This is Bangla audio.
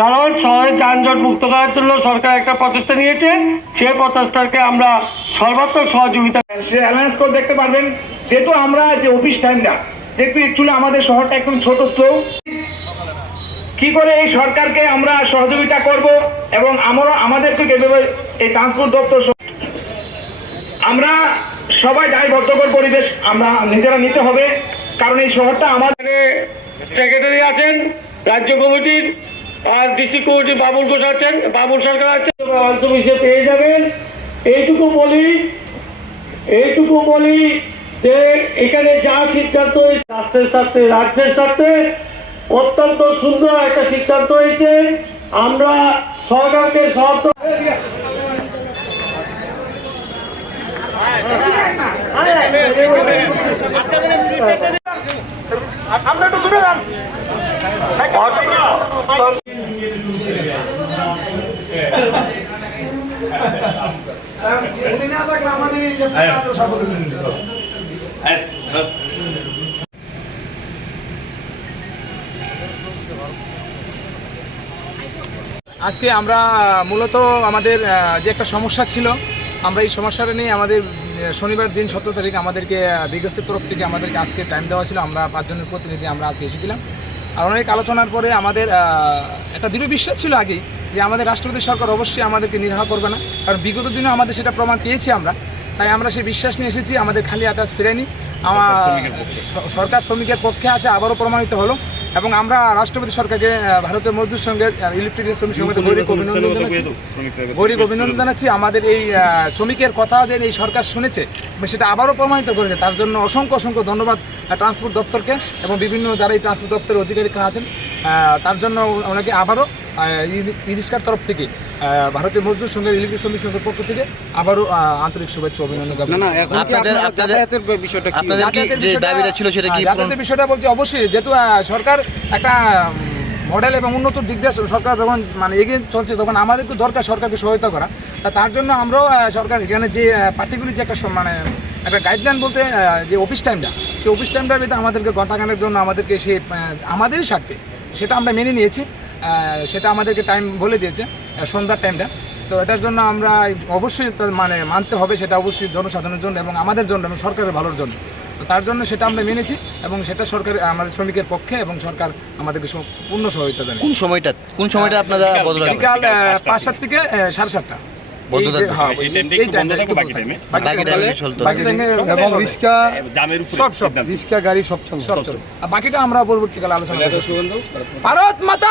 কারণ শহরে যানজট মুক্ত করার জন্য সরকার একটা প্রচেষ্টা নিয়েছে, সেই প্রচেষ্টাকে আমরা সর্বাত্মক সহযোগিতা অ্যালায়েন্স করে দেখতে পারবেন। যেহেতু আমরা যে অফিস টাইমটা যেহেতু অ্যাকচুয়ালি আমাদের শহরটা একদম ছোট স্লো, কি করে এই সরকারকে আমরা সহযোগিতা করব এবং আমরা আমাদেরকে যেভাবে এই ট্রান্সপোর্ট দপ্তর আমরা সবাই দায়বদ্ধকর পরিবেশ আমরা নিজেরা নিতে হবে, কারণ এই শহরটা আমাদের। সেক্রেটারি আছেন রাজ্য কমিটির, আর ডিস্ট্রিক্ট কমিটির বাবুল ঘোষ আছেন, বাবুল সরকার আছেন, অঞ্চল পেয়ে যাবেন। এইটুকু বলি যে এখানে যা সিদ্ধান্ত রাষ্ট্রের স্বার্থে রাজ্যের স্বার্থে অত্যন্ত সুন্দর একটা সিদ্ধান্ত হয়েছে। আমরা সরকারকে আজকে আমরা মূলত আমাদের যে একটা সমস্যা ছিল, আমরা এই সমস্যাটা নিয়ে আমাদের শনিবার দিন 17 তারিখ আমাদেরকে বিগসের তরফ থেকে আমাদেরকে আজকে টাইম দেওয়া ছিল। আমরা 5 জনের প্রতিনিধি আমরা আজকে এসেছিলাম। আর অনেক আলোচনার পরে আমাদের একটা দৃঢ় বিশ্বাস ছিল আগেই যে আমাদের রাষ্ট্রপতি সরকার অবশ্যই আমাদেরকে নির্বাহ করবে না, কারণ বিগত দিনেও আমাদের সেটা প্রমাণ পেয়েছি আমরা। তাই আমরা সেই বিশ্বাস নিয়ে এসেছি, আমাদের খালি আকাশ ফেরেনি। আমার সরকার শ্রমিকের পক্ষে আছে, আবারও প্রমাণিত হলো। এবং আমরা রাষ্ট্রপতি সরকারকে ভারতের মজদুর সংঘের ইলেকট্রিক শ্রমিক সংঘের গৌরব অভিনন্দন জানাচ্ছি। আমাদের এই শ্রমিকের কথা যে এই সরকার শুনেছে সেটা আবারও প্রমাণিত করেছে, তার জন্য অসংখ্য ধন্যবাদ ট্রান্সপোর্ট দপ্তরকে এবং বিভিন্ন যারা এই ট্রান্সপোর্ট দপ্তরের অধিকারীরা আছেন তার জন্য ওনাকে আবারও ইরিস্কার তরফ থেকে ভারতীয় মজদুর সংঘের ইলেকট্রিক শ্রমিক সংঘের পক্ষ থেকে আবারও আন্তরিক শুভেচ্ছা অভিনন্দন। যাতায়াতের বিষয়টা বলছি অবশ্যই, যেহেতু সরকার একটা মডেল এবং উন্নত দিক দিয়ে সরকার যখন এগিয়ে চলছে, তখন আমাদেরকে দরকার সরকারকে সহায়তা করা। তার জন্য আমরাও সরকার এখানে যে পার্টিকুলার যে একটা একটা গাইডলাইন বলতে যে অফিস টাইমটা, সেই অফিস টাইমটার ভিতরে আমাদেরকে ঘণ্টাখানেক জন্য আমাদেরকে সে আমাদেরই স্বার্থে সেটা আমরা মেনে নিয়েছি। সেটা আমাদেরকে টাইম বলে দিয়েছে সন্ধ্যার টাইমটা। তো এটার জন্য আমরা অবশ্যই মানতে হবে, সেটা অবশ্যই জনসাধারণের জন্য এবং আমাদের জন্য এবং সরকারের ভালোর জন্য। তো তার জন্য সেটা আমরা মেনেছি এবং সেটা সরকার আমাদের শ্রমিকের পক্ষে এবং সরকার আমাদেরকে পূর্ণ সহায়তা জানায়। কোন সময়টা আপনারা বিকাল 5-7 থেকে 7:30টা। বাকিটা আমরা পরবর্তীকালে আলোচনা করব। ভারত মাতা।